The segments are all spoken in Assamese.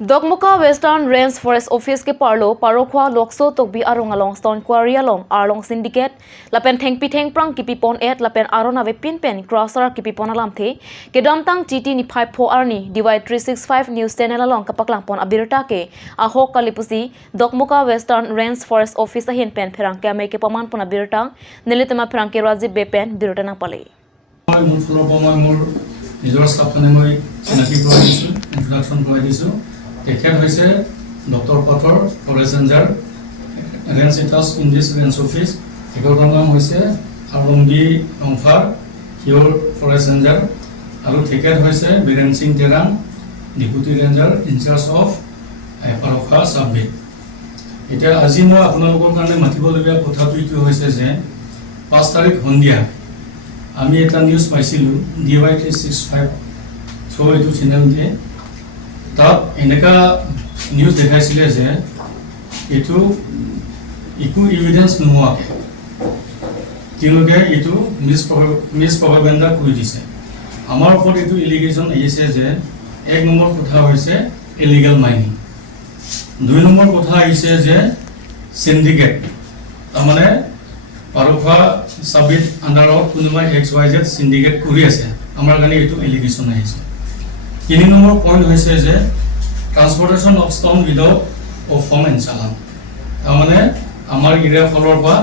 Dogmuka Western Range Forest Office ke parlo parokwa lokso tokbi arong along stone quarry along arlong syndicate lapen theng piteng prang kipipon et lapen arona ve pen crosser kipipon alam the ke damtang GT ni 54 arni DY365 news channel along kapaklang pon abirta ke aho kalipusi Dogmuka Western Range Forest Office ahin pen pherang ke ame ke paman pon abirta nelitama pherang ke Rajib bepen birota na pale নিজৰ স্থাপনে মই চিনাকি কৰি দিছোঁ ইন্ট্ৰডাকশ্যন কৰি দিছোঁ তেখেত হৈছে ডক্টৰ পথৰ forest ranger range attached in this range office তেখেতৰ নাম হৈছে Arongi Rongphar here forest ranger আৰু তেখেত হৈছে Biren Singh Terang deputy ranger in charge of Parkha sub beat এতিয়া আজি মই আপোনালোকৰ কাৰণে মাতিবলগীয়া কথাটো এইটো হৈছে যে 5 তাৰিখ সন্ধিয়া আমি এটা নিউজ পাইছিলোঁ DY365 থ্ৰু এইটো চেনেল দিয়ে তাত এনেকা নিউজ দেখাইছিলে যে এইটো একো এভিডেন্স নোহোৱাকৈ তেওঁলোকে এইটো মিছ প্ৰপাগাণ্ডা কৰি দিছে আমাৰ ওপৰত এইটো এলিগেশ্যন আহিছে যে 1 নম্বৰ কথা হৈছে ইলিগেল মাইনিং 2 নম্বৰ কথা আহিছে যে সিন্ডিকেট তাৰমানে পাৰখা সাবিত আন্ডাৰত কোনোবা XYZ সিন্ডিকেট কৰি আছে আমাৰ কাৰণে এইটো এলিগেশ্যন আহিছে 3 নম্বৰ পইণ্ট হৈছে যে ট্ৰান্সপোৰ্টেশন অফ ষ্টন উইদাউট পাৰফৰ্মেন্স চালান তাৰমানে আমাৰ এৰিয়া ফলৰ পৰা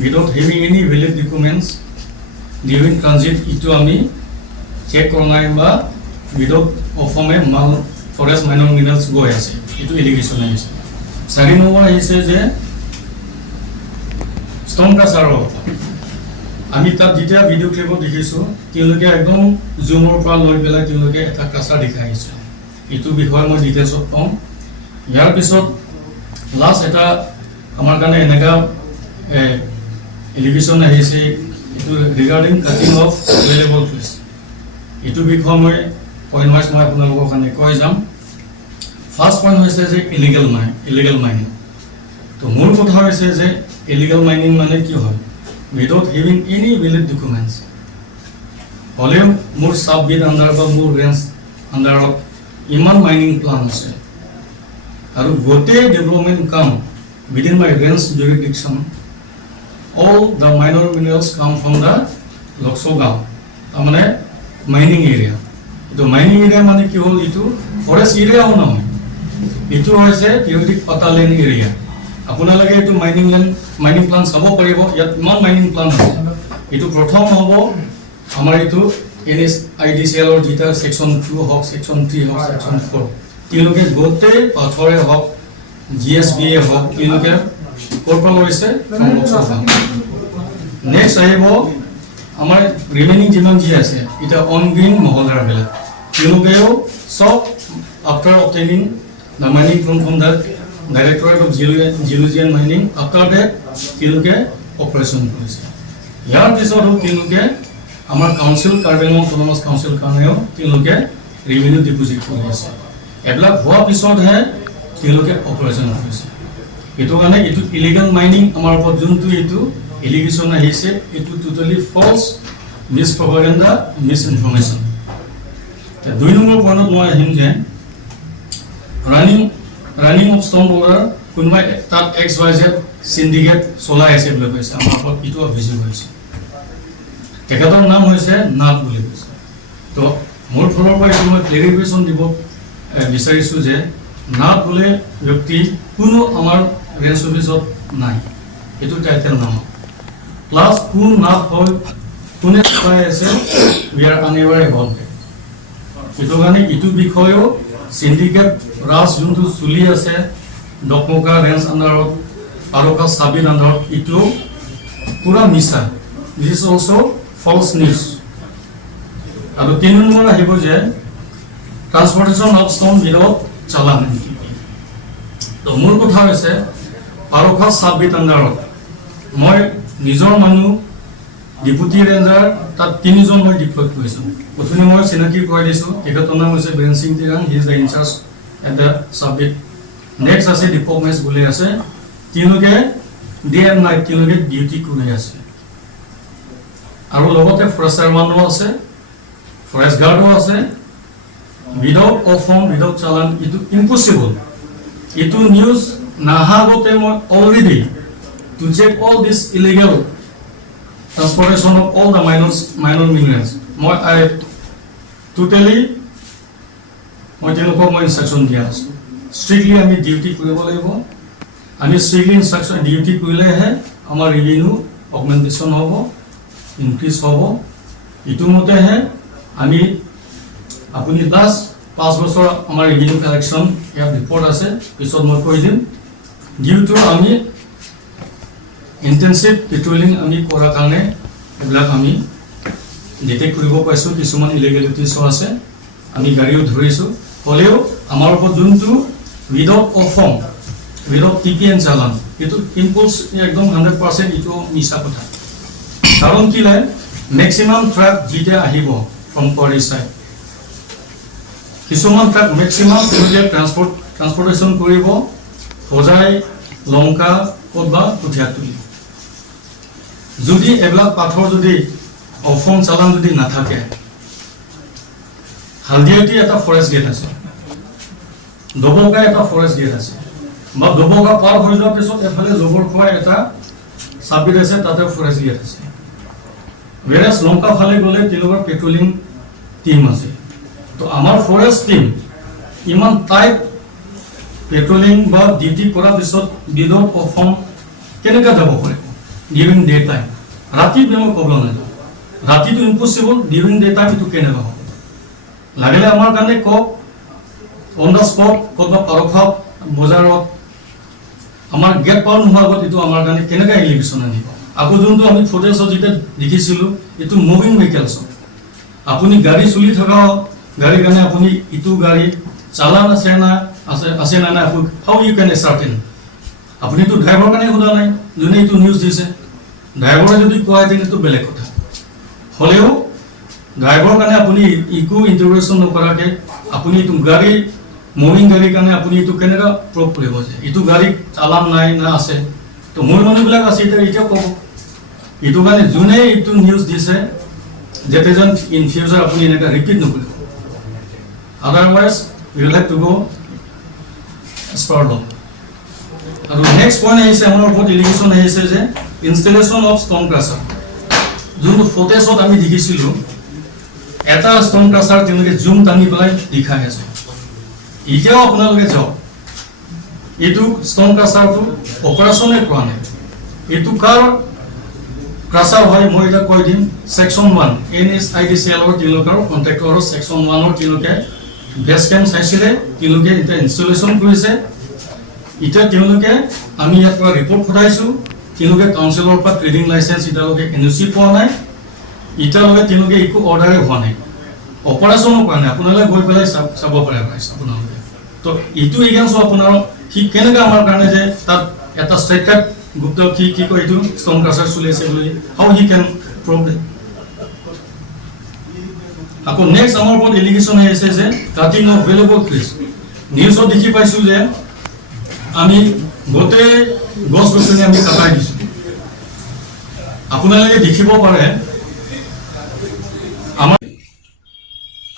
without having any valid documents during transit ইটো আমি চেক কৰা নাই বা উইদাউট পাৰফৰ্মেন্স মাল ফৰেষ্ট মাইনৰ মিনাৰেলছ গৈ আছে এইটো এলিগেশ্যন আহিছে 4 নম্বৰ আহিছে যে ষ্টন কাছাৰৰ আমি তাত যেতিয়া ভিডিও ক্লিপত দেখিছোঁ তেওঁলোকে একদম জুমৰ পৰা লৈ পেলাই তেওঁলোকে এটা কাছাৰ দেখাইছে এইটো বিষয়ে মই ডিটেইলছত কম ইয়াৰ পিছত লাষ্ট এটা আমাৰ কাৰণে এনেকা এলিগেশ্যন আহিছে এইটো regarding cutting of available trees এইটো বিষয়ে মই পইণ্ট ৱাইজ মই আপোনালোকৰ কাৰণে কৈ যাম ফাৰ্ষ্ট পইণ্ট হৈছে যে ইলিগেল মাইনিং তো মূল কথা হৈছে যে illegal mining মানে কি হয় without having any valid documents হলে মোৰ সাববিট আন্ডাৰ বা মোৰ ৰেঞ্জ আন্ডাৰত ইমান মাইনিং প্লান আছে আৰু গোটেই ডেভেলপমেন্ট কাম within my range jurisdiction all the minor minerals come from the Lokso গাঁও মানে মাইনিং এৰিয়া তো মাইনিং এৰিয়া মানে কি হ'ল ইটো ফৰেষ্ট এৰিয়াও নহয় ইটো হৈছে পিৰিয়ডিক পাতালেন এৰিয়া আপোনালোকে এইটো মাইনিং প্লান চাব পাৰিব ইয়াত ইমান মাইনিং প্লান আছে এইটো প্ৰথম হ'ব আমাৰ এইটো NSIDCL ৰ যেটা সেকশন 2 হক সেকশন 3 হক সেকশন 4 তেওঁলোকে গোটেই পাথৰে হক GSB হক তেওঁলোকে কৰপৰা লৈছে নেক্সট আহিব আমাৰ ৰিমেইনিং যিমান যি আছে এটা অনগ্ৰীন মহলাৰ বেলা তেওঁলোকেও সব after obtaining the mining from that Directorate of Geology and Mining after that তেওঁলোকে অপাৰেশন কৰিছে ইয়াৰ পিছত তেওঁলোকে আমাৰ কাউন্সিল কাৰ্বেন অটোনমাস কাউন্সিল কাৰণেও তেওঁলোকে ৰেভিনিউ ডিপোজিট কৰি আছে এবলা হোৱা পিছতহে তেওঁলোকে অপাৰেশন কৰিছে এটো কাৰণে এটো ইলিগেল মাইনিং আমাৰ ওপৰত যোনটো এটো এলিগেশ্যন আহিছে এটো টোটালি ফলস মিছ প্ৰপাগাণ্ডা মিছ ইনফৰমেশন তে 2 নম্বৰ পইণ্টত মই আহিম যে running of stone border কোনবা তাত XYZ syndicate চলাই আছে বুলি কৈছে আমাৰ ওপৰত ইটো অভিযোগ হৈছে তেখেতৰ নাম হৈছে নাথ বুলি কৈছে তো মোৰ ফলৰ পৰা এইটো মই ক্লেৰিফিকেশ্যন দিব বিচাৰিছো যে নাথ বোলে ব্যক্তি কোনো আমাৰ ৰেঞ্জ অফিচত নাই এইটো টাইটেল নাম প্লাস কোন নাথ হয় কোনে চাই আছে we are unaware about it এইটো কাৰণে ইটো বিষয়ও syndicate ৰাজ যোনটো চলি আছে ডকমকা ৰেঞ্জ আন্ডাৰত পাৰকা সাবিন আন্ডাৰত ইটো পুৰা মিছা this is also false news আৰু 3 নম্বৰ আহিব যে ট্ৰান্সপোৰ্টেশন অফ ষ্টন বিৰোধ চালান তো মূল কথা হৈছে পাৰকা সাবিন আন্ডাৰত মই নিজৰ মানুহ ডেপুটি ৰেঞ্জাৰ তাত 3 জন মই ডিপ্লয় কৰিছো প্ৰথমে মই চিনাকি কৰি দিছো তেখেতৰ নাম হৈছে বীৰেন সিং তেৰাং he is the incharge at the subject next আছে ডিপাৰ্টমেন্টস বুলি আছে তেওঁলোকে ডে এণ্ড নাইট তেওঁলোকে ডিউটি কৰি আছে আৰু লগতে ফৰেষ্টাৰ মানুহ আছে ফৰেষ্ট গাৰ্ডও আছে without offering, without challan, it is impossible. It is news nahagote moi already to check all this illegal transportation of all the minor migrants. Moi I totally মই তেওঁলোকক মই ইনষ্ট্ৰাকশ্যন দিয়া আছোঁ ষ্ট্ৰিক্টলি আমি ডিউটি কৰিব লাগিব আমি ষ্ট্ৰিক্টলি ইনষ্ট্ৰাকশ্যন ডিউটি কৰিলেহে আমাৰ ৰেভিনিউ অগমেণ্টেশ্যন হ'ব ইনক্ৰিজ হ'ব ইতিমধ্যেহে আমি আপুনি লাষ্ট 5 বছৰ আমাৰ ৰেভিনিউ কালেকশ্যন ইয়াত ৰিপৰ্ট আছে পিছত মই কৈ দিম ডিউ টু আমি ইণ্টেনচিভ পেট্ৰলিং আমি কৰাৰ কাৰণে এইবিলাক আমি ডিটেক্ট কৰিব পাৰিছোঁ কিছুমান ইলিগেলিটিছো আছে আমি গাড়ীও ধৰিছোঁ হলেও আমাৰ ওপৰত যোনটো উইদাউট অফম উইদাউট টিপিএন চালান এইটো ইম্পলছ একদম 100% এইটো মিছা কথা কাৰণ কি লাগে মেক্সিমাম ট্ৰাক যেতিয়া আহিব ফ্ৰম কোৱাৰী চাইড কিছুমান ট্ৰাক মেক্সিমাম ট্ৰান্সপৰ্টেশ্যন কৰিব হোজাই লংকা ক'তবা কঠীয়াতলি যদি এইবিলাক পাথৰ যদি অফম চালান যদি নাথাকে হালদিয়াটি এটা ফৰেষ্ট গেট আছে দবকা এটা ফৰেষ্ট গেট আছে বা দবকা পাৰ হৈ যোৱাৰ পিছত এফালে জবৰখোৱা এটা সাবগেট আছে তাতে ফৰেষ্ট গেট আছে whereas লংকা ফালে গ'লে তেওঁলোকৰ পেট্ৰলিং টিম আছে তো আমাৰ ফৰেষ্ট টিম ইমান টাইট পেট্ৰলিং বা ডিউটি কৰাৰ পিছত বিদৰ অফম কেনেকৈ যাব পাৰে ডিউৰিং ডে টাইম ৰাতি মই ক'ব নাযাওঁ ৰাতিটো ইম্পচিবল ডিউৰিং ডে টাইম এইটো কেনেকৈ হ'ব লাগিলে আমাৰ কাৰণে কওক অন দ্য স্পট ক'ৰবাত পাৰখোৱা বজাৰত আমাৰ গেট পাৰ নোহোৱাৰ আগত এইটো আমাৰ কাৰণে কেনেকৈ এলিগেশ্যন আনিব আকৌ যোনটো আমি ফুটেজত যেতিয়া দেখিছিলোঁ এইটো মুভিং ভেহিকেলছ আপুনি গাড়ী চলি থকা গাড়ীৰ কাৰণে আপুনি ইটো গাড়ী চালান আছে না আছে না না হাউ ইউ কেন চাৰ্টেন আপুনিতো ড্ৰাইভাৰৰ কাৰণে সোধা নাই যোনে এইটো নিউজ দিছে ড্ৰাইভাৰে যদি কয় তেন্তে বেলেগ কথা হ'লেও ড্ৰাইভাৰৰ কাৰণে আপুনি ইকো ইণ্টাৰভেনশ্যন নকৰাকৈ আপুনি এইটো গাড়ী মুভিং গাড়ীৰ কাৰণে আপুনি এইটো কেনেকৈ প্ৰ'ভ কৰিব যে এইটো গাড়ী চালান নাই না আছে তো মোৰ মানুহবিলাক আছে এতিয়া ক'ব এইটো কাৰণে যোনে এইটো নিউজ দিছে যাতে যেন ইন ফিউচাৰ আপুনি এনেকৈ ৰিপিট নকৰিব otherwise we will have to গ' এজ পাৰ ল আৰু নেক্সট পইণ্ট আহিছে আমাৰ ওপৰত এলিগেশ্যন আহিছে যে ইনষ্টলেশ্যন অফ ষ্ট'ন ক্ৰাছাৰ যোনটো ফুটেজত আমি দেখিছিলোঁ এটা ষ্ট'ন ক্ৰাছাৰ তেওঁলোকে জুম টানি পেলাই দেখাই আছে এতিয়াও আপোনালোকে যাওক এইটো ষ্ট'ন ক্ৰাছাৰটো অপাৰেশ্যনে কৰা নাই এইটো কাৰ ক্ৰাছাৰ হয় মই এতিয়া কৈ দিম ছেকশ্যন 1 NSIDCL তেওঁলোকৰ কণ্ট্ৰেক্টৰৰ ছেকশ্যন 1 তেওঁলোকে বেছ কেম্প চাইছিলে তেওঁলোকে এতিয়া ইনষ্টলেশ্যন কৰিছে এতিয়া তেওঁলোকে আমি ইয়াৰ পৰা ৰিপৰ্ট পঠাইছোঁ তেওঁলোকে কাউন্সিলৰ পৰা ট্ৰেডিং লাইচেঞ্চ এতিয়ালৈকে NOC পোৱা নাই এতিয়ালৈকে তেওঁলোকে একো অৰ্ডাৰে হোৱা নাই অপাৰেশ্যনো কৰা নাই আপোনালোকে গৈ পেলাই চাব পাৰে আপোনালোকে তো এইটো এগেইনষ্ট আপোনাৰ সি কেনেকৈ আমাৰ কাৰণে যে তাত এটা ষ্ট্ৰাইকাত গুপ্ত কি কয় এইটো ষ্ট'ন ক্ৰাছাৰ চলি আছে বুলি হাউ হি কেন প্ৰব্লেম আকৌ নেক্সট আমাৰ ওপৰত এলিগেশ্যন আহিছে যে কাটিং অফ ভেলুবল ট্ৰিজ নিউজত দেখি পাইছোঁ যে আমি গোটেই গছ গছনি আমি কাটাই দিছোঁ আপোনালোকে দেখিব পাৰে আমাৰ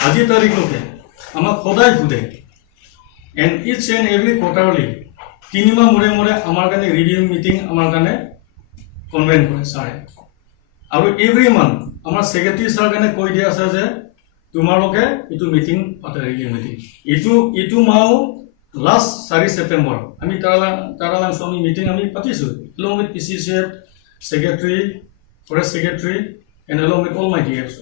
আজিৰ তাৰিখলৈকে আমাক সদায় সোধে and it's and every quarterly 3 মাহ মূৰে মূৰে আমাৰ কাৰণে ৰিভিউ মিটিং আমাৰ কাৰণে কনভেন কৰে ছাৰে আৰু এভৰি মান্থ আমাৰ ছেক্ৰেটাৰী ছাৰ কাৰণে কৈ দিয়া আছে যে তোমালোকে এইটো মিটিং পাতে ৰিভিউ মিটিং এইটো মাহ লাষ্ট 4 ছেপ্টেম্বৰ আমি তাৰালাংশ আমি মিটিং আমি পাতিছোঁ along with PCCF secretary forest secretary and along with all my DFs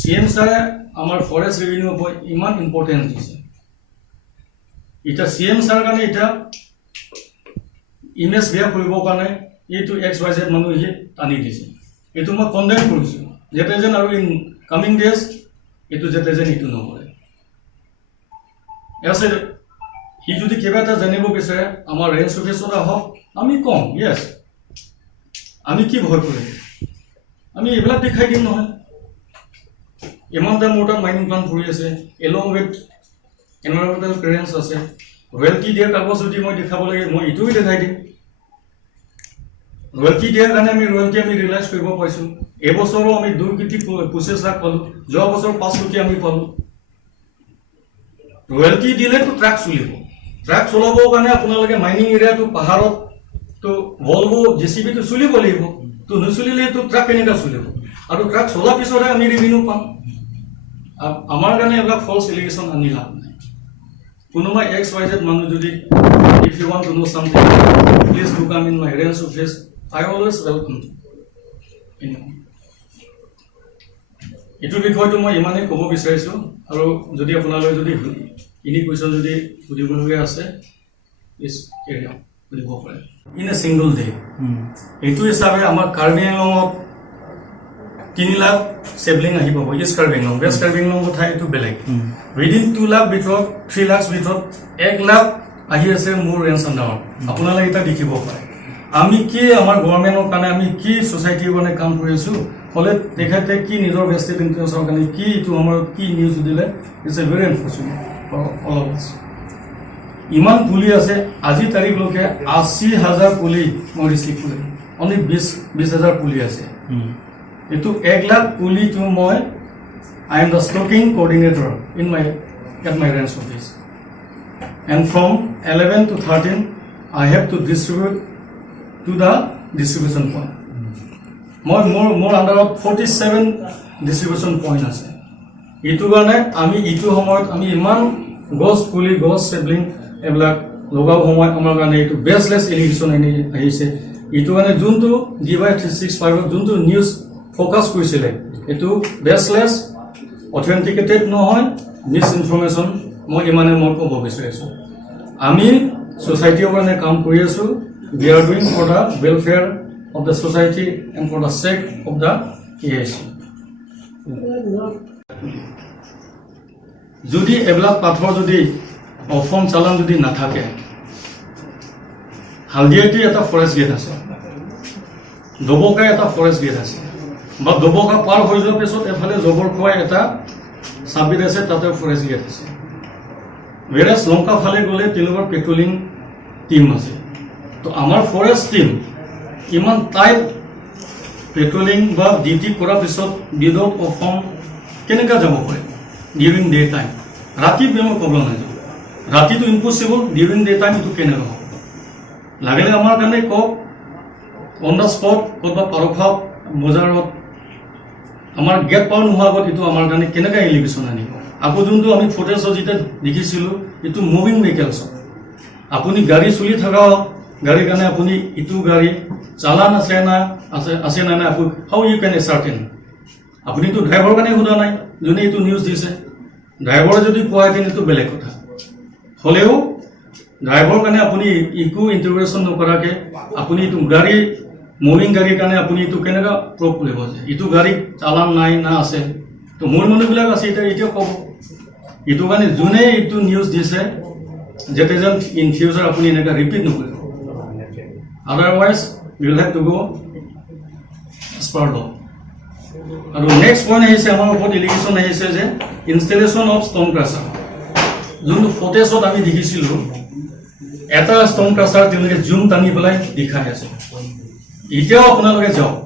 CM ছাৰে আমাৰ ফৰেষ্ট ৰেভিনিউ ওপৰত ইমান ইম্পৰ্টেঞ্চ দিছে এতিয়া CM ছাৰ কাৰণে এতিয়া ইমেজ বেয়া কৰিবৰ কাৰণে এইটো XYZ মানুহে টানি দিছে এইটো মই কণ্ডেম কৰিছোঁ যাতে যেন আৰু ইন কামিং ডেজ এইটো যাতে যেন এইটো নকৰে আছে সি যদি কিবা এটা জানিব বিচাৰে আমাৰ ৰেঞ্জ অফিচত আহক আমি কম য়েছ আমি কি ভয় কৰিম আমি এইবিলাক দেখাই দিম নহয় ইমান দাম মোৰ তাত মাইনিং প্লান ফুৰি আছে এলং উইথ এনভাইৰনমেণ্টেল ক্লিয়াৰেঞ্চ আছে ৰয়েলটি দিয়াৰ কাগজ যদি মই দেখাব লাগে মই এইটোও দেখাই দিম ৰয়েলটি দিয়াৰ কাৰণে আমি ৰয়েলটি আমি ৰিয়েলাইজ কৰিব পাৰিছোঁ এবছৰো আমি 2 কোটি 25 লাখ পালোঁ যোৱা বছৰ 5 কোটি আমি পালোঁ ৰয়েলটি দিলেতো ট্ৰাক চলিব ট্ৰাক চলাবৰ কাৰণে আপোনালোকে মাইনিং এৰিয়াটো পাহাৰত তো ভলভো জেচিবিটো চলিব লাগিব তো নচলিলেতো ট্ৰাক কেনেকৈ চলিব আৰু ট্ৰাক চলাৰ পিছতহে আমি ৰেভিনিউ পাম আমাৰ কাৰণে এইবিলাক ফলছ এলিগেশ্যন আনি লাভ নাই কোনোবা XYZ মানুহ যদি if you want to know something please do come in my ranch office I always welcome you এইটো বিষয়টো মই ইমানেই ক'ব বিচাৰিছোঁ আৰু যদি আপোনালোকে যদি এনি কুৱেশ্যন যদি সুধিবলগীয়া আছে প্লিজ কেৰি অন সুধিব পাৰে ইন এ ছিংগল ডে এইটো হিচাপে আমাৰ কাৰ্বি আংলঙত 3 লাখ চেবলিং আহি পাব ইষ্ট কাৰ্বি আংলং ৱেষ্ট কাৰ্বি আংলং কথা এইটো বেলেগ উইদিন 2 লাখ ভিতৰত 3 লাখ ভিতৰত 1 লাখ আহি আছে মোৰ ৰেঞ্জ আণ্ডাৰত আপোনালোকে এটা দেখিব পাৰে আমি কি আমাৰ গভৰ্ণমেণ্টৰ কাৰণে আমি কি ছ'চাইটিৰ কাৰণে কাম কৰি আছোঁ ফলে তেখেতে কি নিজৰ ভেষ্টেড ইণ্টাৰেষ্টৰ কাৰণে কি এইটো আমাৰ কি নিউজ দিলে it's a very unfortunate for all of us ইমান পুলি আছে আজি তাৰিখলৈকে 80,000 পুলি মই ৰিচিভ কৰিলোঁ অনলি 20,000 পুলি আছে এইটো 1 লাখ পুলিটো মই I am the stalking coordinator in my at my wrench office and from 11 to 13 I have to distribute to the distribution point. More under 47 distribution point আছে এইটো কাৰণে আমি ইটো সময়ত আমি ইমান গছ পুলি গছ সেবলিং এইবিলাক লগাব সময়ত আমাৰ কাৰণে এইটো বেসলেস এলিগেশ্যন আহিছে এইটো কাৰণে যোনটো ডিভাই 365 যোনটো নিউজ ফোকাস কৰিছিলে এইটো বেসলেস অথেন্টিকেটেড নহয় মিস ইনফৰমেশন মই ইমানে মই ক'ব বিচাৰিছোঁ আমি সোসাইটিৰ কাৰণে কাম কৰি আছো we are doing for the welfare of the society and for the sake of the KSC. যদি এবলাক পাথৰ যদি অফম চালান যদি নাথাকে হালদিয়াটি এটা ফৰেষ্ট গেট আছে দবকা এটা ফৰেষ্ট গেট আছে বা দবকা পাৰ হৈ যোৱাৰ পিছত এফালে জবৰ খোৱাই এটা সাবিত আছে তাতে ফৰেষ্ট গেট আছে whereas লংকা ফালে গলে তেওঁলোকৰ পেট্ৰলিং টিম আছে তো আমাৰ ফৰেষ্ট টিম ইমান টাইট পেট্ৰলিং বা ডিউটি কৰাৰ পিছত বিদত অফম কেনেকৈ যাব পাৰে ডিউৰিং ডে টাইম ৰাতি মই ক'ব নাই ৰাতিটো ইম্পচিবল ডিউৰিং ডে টাইম এইটো কেনেকৈ হ'ব লাগিলে আমাৰ কাৰণে কওক অন দ্য স্পট ক'ৰবাত পাৰফা বজাৰত আমাৰ গেট পাৰ নোহোৱাৰ আগত এইটো আমাৰ কাৰণে কেনেকৈ এলিগেশ্যন আনিব আকৌ যোনটো আমি ফুটেজত যেতিয়া দেখিছিলোঁ এইটো মুভিং ভেহিকেলছ আপুনি গাড়ী চলি থকা গাড়ীৰ কাৰণে আপুনি ইটো গাড়ী চালান আছে না আছে না না আপুনি হাউ ইউ কেন এচাৰ্টেন আপুনিতো ড্ৰাইভাৰৰ কাৰণে সোধা নাই যোনে এইটো নিউজ দিছে ড্ৰাইভাৰে যদি কোৱা হেঁতেন এইটো বেলেগ কথা হ'লেও ড্ৰাইভাৰৰ কাৰণে আপুনি ইকো ইণ্টাৰভেনশ্যন নকৰাকৈ আপুনি এইটো গাড়ী মুভিং গাড়ীৰ কাৰণে আপুনি এইটো কেনেকৈ প্ৰুভ কৰিব যে এইটো গাড়ী চালান নাই না আছে তো মোৰ মানুহবিলাক আছে এতিয়া ক'ব এইটো কাৰণে যোনে এইটো নিউজ দিছে যাতে যেন ইন ফিউচাৰ আপুনি এনেকৈ ৰিপিট নকৰিব otherwise we will have to go as per law আৰু নেক্সট পইণ্ট আহিছে আমাৰ ওপৰত এলিগেশ্যন আহিছে যে ইনষ্টেলেশ্যন অফ ষ্টম ক্ৰাছাৰ যোনটো ফুটেজত আমি দেখিছিলোঁ এটা ষ্টম ক্ৰাছাৰ তেওঁলোকে জুম টানি পেলাই দেখাই আছে এতিয়াও আপোনালোকে যাওক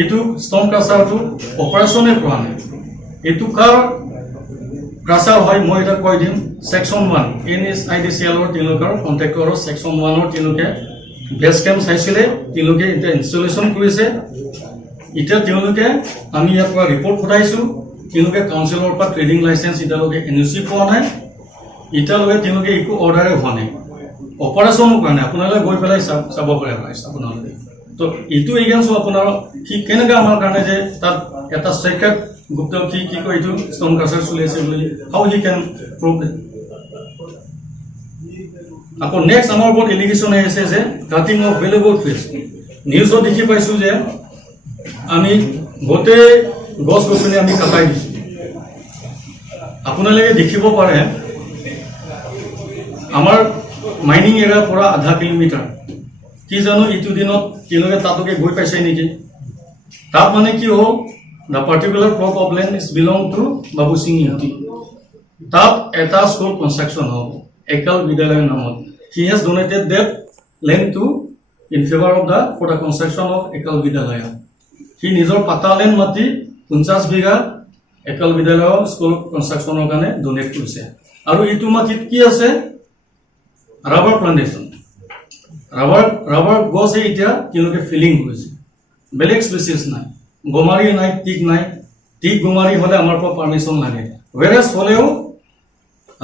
এইটো ষ্টম ক্ৰাছাৰটো অপাৰেশ্যনে কৰা নাই এইটো কাৰ ক্ৰাছাৰ হয় মই এটা কৈ দিম ছেকশ্যন 1 NSIDCLৰ তেওঁলোকৰ কণ্ট্ৰেক্টৰৰ ছেকশ্যন 1ৰ তেওঁলোকে বেছ কেম্প চাইছিলে তেওঁলোকে এতিয়া ইনষ্টলেশ্যন কৰিছে এতিয়া তেওঁলোকে আমি ইয়াৰ পৰা ৰিপৰ্ট পঠাইছোঁ তেওঁলোকে কাউন্সিলৰ পৰা ট্ৰেডিং লাইচেঞ্চ এতিয়ালৈকে NOC পোৱা নাই এতিয়ালৈকে তেওঁলোকে একো অৰ্ডাৰে হোৱা নাই অপাৰেশ্যনো কৰা নাই আপোনালোকে গৈ পেলাই চাব পাৰে আপোনালোকে তো এইটো এগেইনষ্ট আপোনাৰ সি কেনেকৈ আমাৰ কাৰণে যে তাত এটা চেক্ৰেট গুপ্ত কি কয় এইটো ষ্টম ক্ৰাছাৰ চলি আছে বুলি হাউ হি কেন প্ৰুভ আকৌ নেক্সট আমাৰ ওপৰত এলিগেশ্যন আহিছে যে কাটিং অফ ভেলুয়েবল ট্ৰিজ নিউজত দেখি পাইছোঁ যে আমি গোটেই গছ গছনি আমি কাটাই দিছোঁ আপোনালোকে দেখিব পাৰে আমাৰ মাইনিং এৰিয়াৰ পৰা আধা কিলোমিটাৰ কি জানো এইটো দিনত তেওঁলোকে তাতকে গৈ পাইছে নেকি তাত মানে কি হ'ল the particular plot of land is belong to Babu Singh UT তাত এটা স্কুল কনষ্ট্ৰাকশ্যন হ'ব একল বিদ্যালয়ৰ নামত he has donated that land to in favour of the for the construction of Ekal Vidyalaya সি নিজৰ পাতা লেণ্ড মাটি 50 বিঘা একল বিদ্যালয়ৰ স্কুল কনষ্ট্ৰাকশ্যনৰ কাৰণে ডনেট কৰিছে আৰু এইটো মাটিত কি আছে ৰাবাৰ প্লান্টেশ্যন ৰাবাৰ গছে এতিয়া তেওঁলোকে ফিলিং কৰিছে বেলেগ স্পেচিছ নাই গমাৰি নাই টিক গমাৰি হ'লে আমাৰ পৰা পাৰ্মিশ্যন লাগে ৱেৰাছ হ'লেও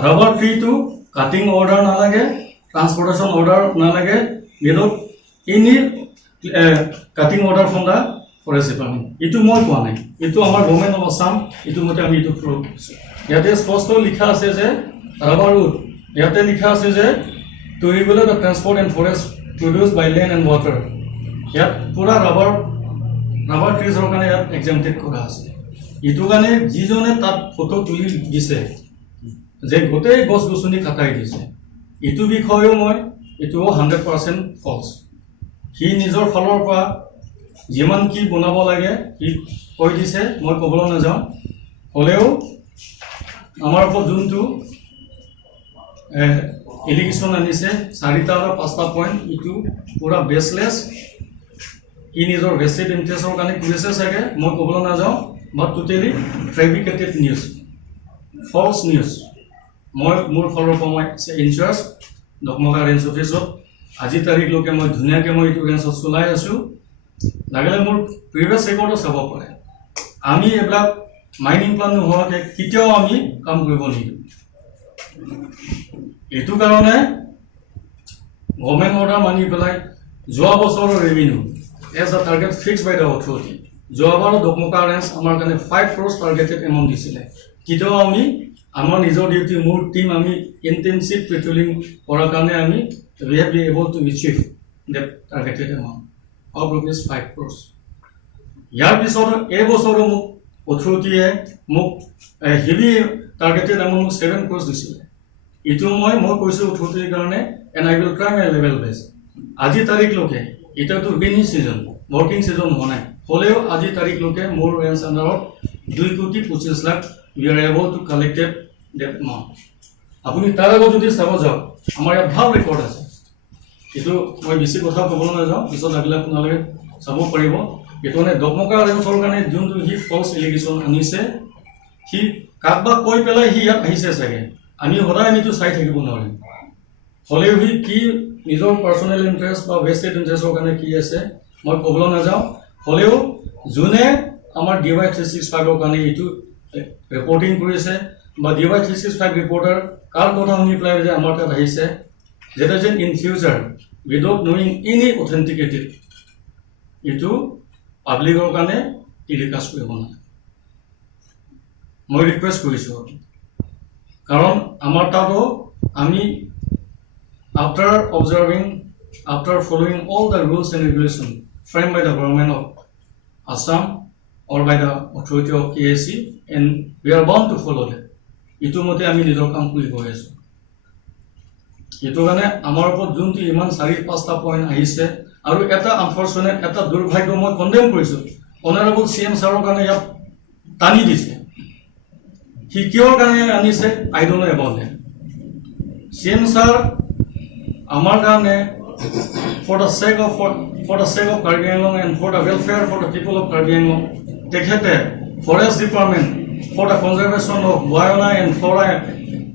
ৰাবাৰ ট্ৰিটো কাটিং অৰ্ডাৰ নালাগে ট্ৰান্সপৰ্টেশ্যন অৰ্ডাৰ নালাগে without any cutting order from da forest department এইটো মই কোৱা নাই এইটো আমাৰ গভৰ্ণমেণ্ট অফ আছাম এইটো মতে আমি এইটো প্ৰয়োগ কৰিছোঁ ইয়াতে স্পষ্ট লিখা আছে যে ৰাবাৰ উড ইয়াতে লিখা আছে যে to regulate the transport and forest produced by land and water ইয়াত পুৰা ৰাবাৰ ট্ৰিজৰ কাৰণে ইয়াত এক্সাম্পটেড কৰা আছে এইটো কাৰণে যিজনে তাত ফটো তুলি দিছে যে গোটেই গছ গছনি কাটাই দিছে এইটো বিষয়েও মই এইটো 100% ফলছ সি নিজৰ ফালৰ পৰা যিমান কি বনাব লাগে সি কৈ দিছে মই ক'বলৈ নাযাওঁ হ'লেও আমাৰ ওপৰত যোনটো এলিগেশ্যন আনিছে 4টা বা 5টা পইণ্ট এইটো পুৰা বেছলেছ ই নিজৰ ভেষ্টেড ইণ্টাৰেষ্টৰ কাৰণে কৰিছে চাগে মই ক'বলৈ নাযাওঁ বাট টোটেলি ফেব্ৰিকেটেড নিউজ ফলছ নিউজ মই মোৰ ফালৰ পৰা মই ইনচাৰ্জ দকমকা ৰেঞ্জ অফিচত আজি তাৰিখলৈকে মই ধুনীয়াকৈ মই এইটো ৰেঞ্জত চলাই আছোঁ লাগিলে মোৰ প্ৰিভিয়াছ ৰেকৰ্ডো চাব পাৰে আমি এইবিলাক মাইনিং প্লান নোহোৱাকৈ কেতিয়াও আমি কাম কৰিব নিদিওঁ এইটো কাৰণে গভৰ্ণমেণ্ট অৰ্ডাৰ মানি পেলাই যোৱা বছৰৰ revenue as a target fixed by the authority যোৱাবাৰ দকমকা ৰেঞ্জ আমাৰ কাৰণে 5 crores টাৰ্গেটেড এমাউণ্ট দিছিলে কেতিয়াও আমি আমাৰ নিজৰ ডিউটি মোৰ টিম আমি ইণ্টেনচিভ পেট্ৰলিং কৰাৰ কাৰণে আমি we have been able to achieve that targeted amount of rupees 5 crores ইয়াৰ পিছত এই বছৰো মোক অথৰিটিয়ে মোক হেভি টাৰ্গেটেড এমাউণ্ট 7 crores দিছিলে এইটো মই কৈছোঁ অথৰিটিৰ কাৰণে and I will try my level best আজি তাৰিখলৈকে এতিয়াতো ৰেইনি ছিজন ৱৰ্কিং ছিজন হোৱা নাই হ'লেও আজি তাৰিখলৈকে মোৰ ৰেঞ্জ আণ্ডাৰত 2,25,00,000 we are able to collected that amount আপুনি তাৰ আগত যদি চাব যাওক আমাৰ ইয়াত ভাল ৰেকৰ্ড আছে এইটো মই বেছি কথা ক'বলৈ নাযাওঁ পিছত লাগিলে আপোনালোকে চাব পাৰিব এইটো মানে দকমকা ৰেঞ্জৰ কাৰণে যোনটো সি ফলছ এলিগেশ্যন আনিছে সি কাকবাক কৈ পেলাই সি ইয়াত আহিছে চাগে আমি সদায় আমিতো চাই থাকিব নোৱাৰিম হ'লেও সি কি নিজৰ পাৰ্চনেল ইণ্টাৰেষ্ট বা ভেষ্টেড ইণ্টাৰেষ্টৰ কাৰণে কি আছে মই ক'বলৈ নাযাওঁ হ'লেও যোনে আমাৰ DY 365ৰ কাৰণে এইটো ৰিপৰ্টিং কৰিছে বা DY 365 ৰিপৰ্টাৰ কাৰ কথা শুনি পেলাই যে আমাৰ তাত আহিছে যেটা যেন in future without knowing any authenticated এইটো পাব্লিকৰ কাৰণে টেলিকাষ্ট কৰিব নালাগে মই ৰিকুৱেষ্ট কৰিছোঁ কাৰণ আমাৰ তাতো আমি after following all the rules and regulations framed by the government of Assam or by the authority of KAC and we are bound to follow them এইটো মতে আমি নিজৰ কাম কৰি গৈ আছোঁ এইটো কাৰণে আমাৰ ওপৰত যোনটো ইমান 4-5টা পইণ্ট আহিছে আৰু এটা আনফৰ্চুনেট এটা দুৰ্ভাগ্য মই কণ্ডেম কৰিছোঁ অনাৰেবল CM ছাৰৰ কাৰণে ইয়াত টানি দিছে সি কিয়ৰ কাৰণে আনিছে I don't know about that CM sir আমাৰ কাৰণে for the sake of Karbi Anglong and for the welfare for the people of Karbi Anglong, Forest Department for the conservation of fauna and flora